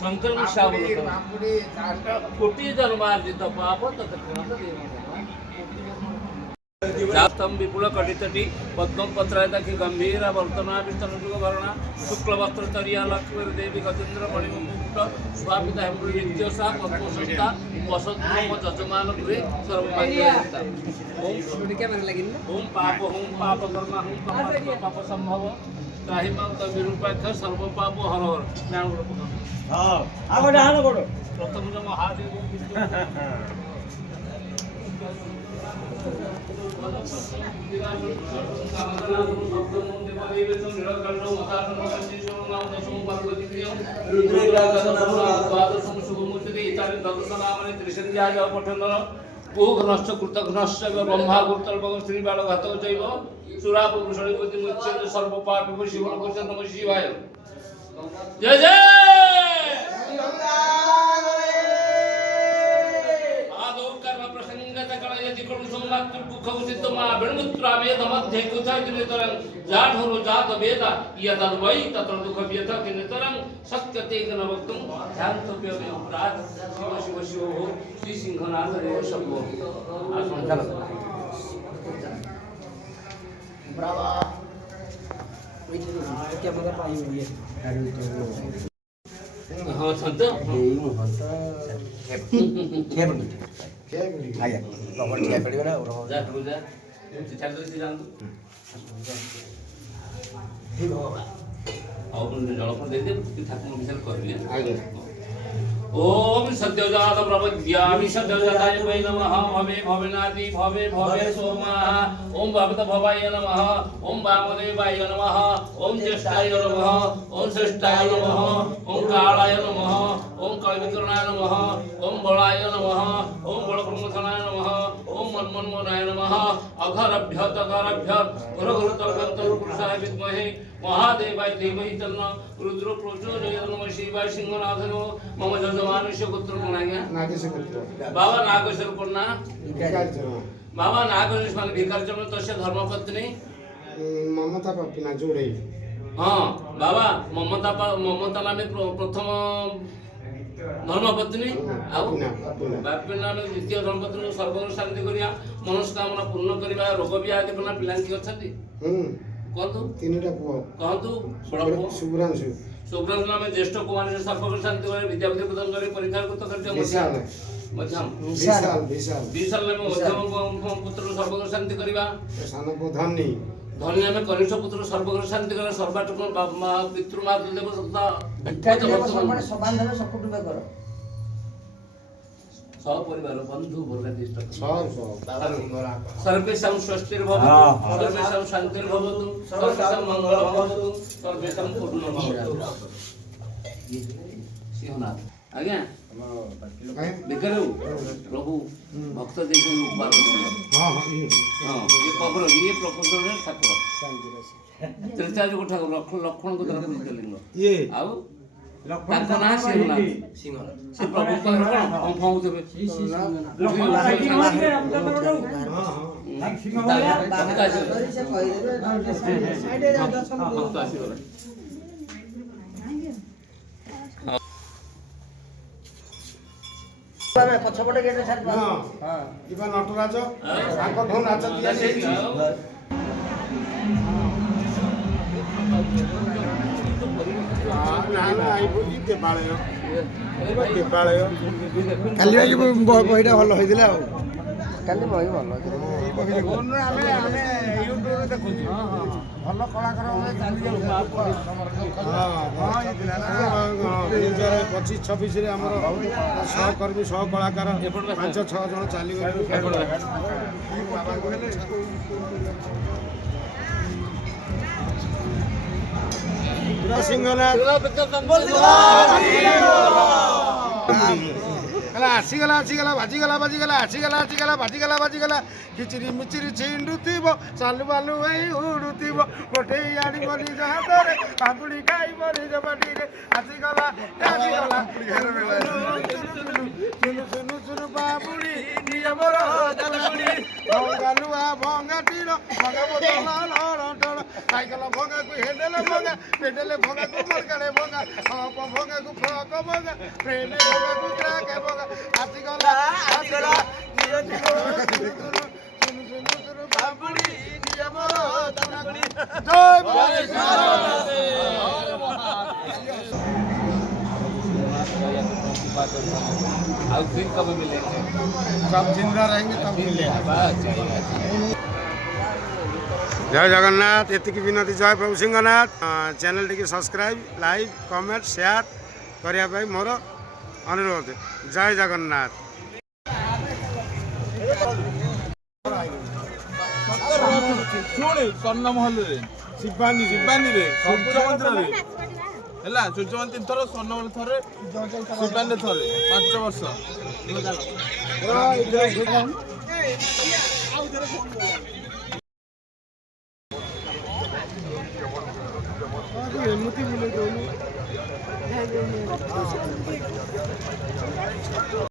शंकर कोटि जन्मार्जित पाप जातम विपुल कटितटी पद्म पत्रायताखि गंभीर वर्तनाभिष्टन जुग भरणा शुक्ल वस्त्रचर्या लक्ष्मी देवी गजेन्द्र मणिमुकुट स्वापिता हेमृत्योषा पद्मसंस्था वसंतम जजमान गृहे सर्वभाग्ययुक्ता ओम पाप कर्म होम पाप संभव त्राहि मां तद्विरूपाख्य सर्व पाप हर हर प्रथम महादेव घनश्च कृतघ्नश्च ब्रह्मा गुरुतल्पकं श्रीबालघातौ चैव सुरापुरुषणिपति मुच्यते सर्वपापेभ्यो शिवं नमः शिवाय जय जय जात वेद यदन्वै तत्र दुख व्यथ किन्नतरं सत्यते न वक्तुं ध्यानतव्य अपराध शिव शिव शिव हो श्री सिंहनाथ देव शंभो ब्रावा क्या मगर पाई हुई है हां संत आया बाबा ठीक पड़ेगा ना और जा तू जा चल जल्दी जान हे बाबा और जल पर दे दे ठाकुर विचार कर लिया आगे ओम सत्यजात प्रपद्यामि सत्यजाताय वै नमः भवे भवनादि भवे भवे सोमः ओम भवत भवाय नमः ओम वामदेवाय नमः ओम ज्येष्ठाय नमः ओम श्रेष्ठाय नमः ओम कालाय नमः ओम कलविकरणाय नमः ओम बलाय नमः ओम बलप्रमथनाय नमः ओम मनमन्मनाय नमः अघरभ्य तघरभ्य घरघरतर्गन्तः पुरुषाय विद्महे महादेवाय धीमहि तन्नो रुद्रो प्रचोदयात् नमः शिवाय सिंहनाथ नमो मम जजमानस्य पुत्र कोणागे नागेश्वर पुत्र बाबा नागेश्वर कोणा भिकारचरण बाबा नागेश्वर माने भिकारचरण तस्य धर्मपत्नी ममता पपिना जोड़े हां बाबा ममता नामे प्रथम धर्मपत्नी बापी नामे द्वितीय धर्मपत्नी सर्वगर शांति करिया मनस्कामना पूर्ण करिया रोग व्याधि बना पिलांकी अछंती कहतु तीनटा पुआ कहतु सुब्रांशु सुब्रांशु नामे ज्येष्ठ कुमार सर्वगर शांति करे विद्यापति प्रदान करे परीक्षा करत करते विशाल मध्यम विशाल नामे मध्यम पुत्र सर्वगर शांति करिया सान प्रधान नहीं धनी नामे कनिष्ठ पुत्र सर्वगर शांति करे सर्वाटक पितृ मातृ देव सत्ता समान धर्म सकुटुंब कर सपरिवार बंधु वर्गादिष्ट सब सर्वेषां स्वस्तिर्भवतु सर्वेषां शान्तिर्भवतु सर्वेषां मङ्गलं भवतु सर्वेषां पूर्णं भवतु सिंहनाथ आज्ञा देखो प्रभु भक्त देखो उपवास हां ये कबर ये प्रकृति में ठाकुर त्रिता जो ठाकुर लक्षण को तरफ लिंग ये आउ ताको ना सिंहनाथ से प्रभु को हम फाउ देबे पछपटे गेट छाड़ हां इबा नटराज आको ढो नाच दिया छै ना ना आई बोली के बाळय काली बहिटा भल होइदिला काली बही भल ଆମେ ୟୁଟ୍ୟୁବରେ ଦେଖୁଛୁ ଭଲ କଳାକାର ଚାଲି ଯାଉଛି 25-26ରେ ଆମର ସହକର୍ମୀ ସହ କଳାକାର 5-6 ଜଣ ଚାଲିଗଲେ ସିଂହନାଥ ଆସିଗଲା ବାଜିଗଲା କିଚିରି ମିଚିରି ଛିଣ୍ଡୁଥିବ ଚାଲୁ ବାଲୁ ହେଇ ଉଡୁଥିବ ଗୋଟେ ଆଡି ବଲି ହାତରେ ପାମ୍ପୁଡି ଖାଇବ ନିଜ ପାଟିରେ ଆସିଗଲା ସୁନୁ ପାମ୍ପୁଡି ନିଜ ମୋର ଭଙ୍ଗା ଲୁହା ଭଙ୍ଗା ଟିଣ ଭଙ୍ଗା ବୋତଲ ଲଡ଼ ଟଣ ସାଇକେଲ ଭଙ୍ଗାକୁ ହେଣ୍ଡେଲ ଭଙ୍ଗା ପେଣ୍ଡେଲ ଭଙ୍ଗାକୁ ମରକାଳେ ଭଙ୍ଗା ହପ ଭଙ୍ଗାକୁ ଫ୍ରକ ଭଙ୍ଗା ଫ୍ରେଣ୍ଡ ଭଙ୍ଗାକୁ ଟ୍ରାକ ଭଙ୍ଗା ଆସିଗଲା ଆସିଗଲା ବାବୁଡ଼ି ନିୟମ ଜୟ और फिर कब मिलेंगे सब जिंदा रहेंगे तब मिलेगा बस चलेगा जय जगन्नाथ एतिकी विनती जय प्रभु सिंहनाथ चैनल टी सब्सक्राइब लाइक कमेंट शेयर करने मोर अनुरोध जय जगन्नाथ ଶୁଣି ସ୍ୱର୍ଣ୍ଣମହଲରେ शिवानी ଶିବାନୀରେ ସୂର୍ଯ୍ୟ ମନ୍ଦିରରେ ହେଲା ସୂର୍ଯ୍ୟ ମନ୍ଦିର ଥର ସ୍ୱର୍ଣ୍ଣମହଲ ଥରେ ଶିବାନୀରେ ଥରେ 5 ବର୍ଷ एमती बोले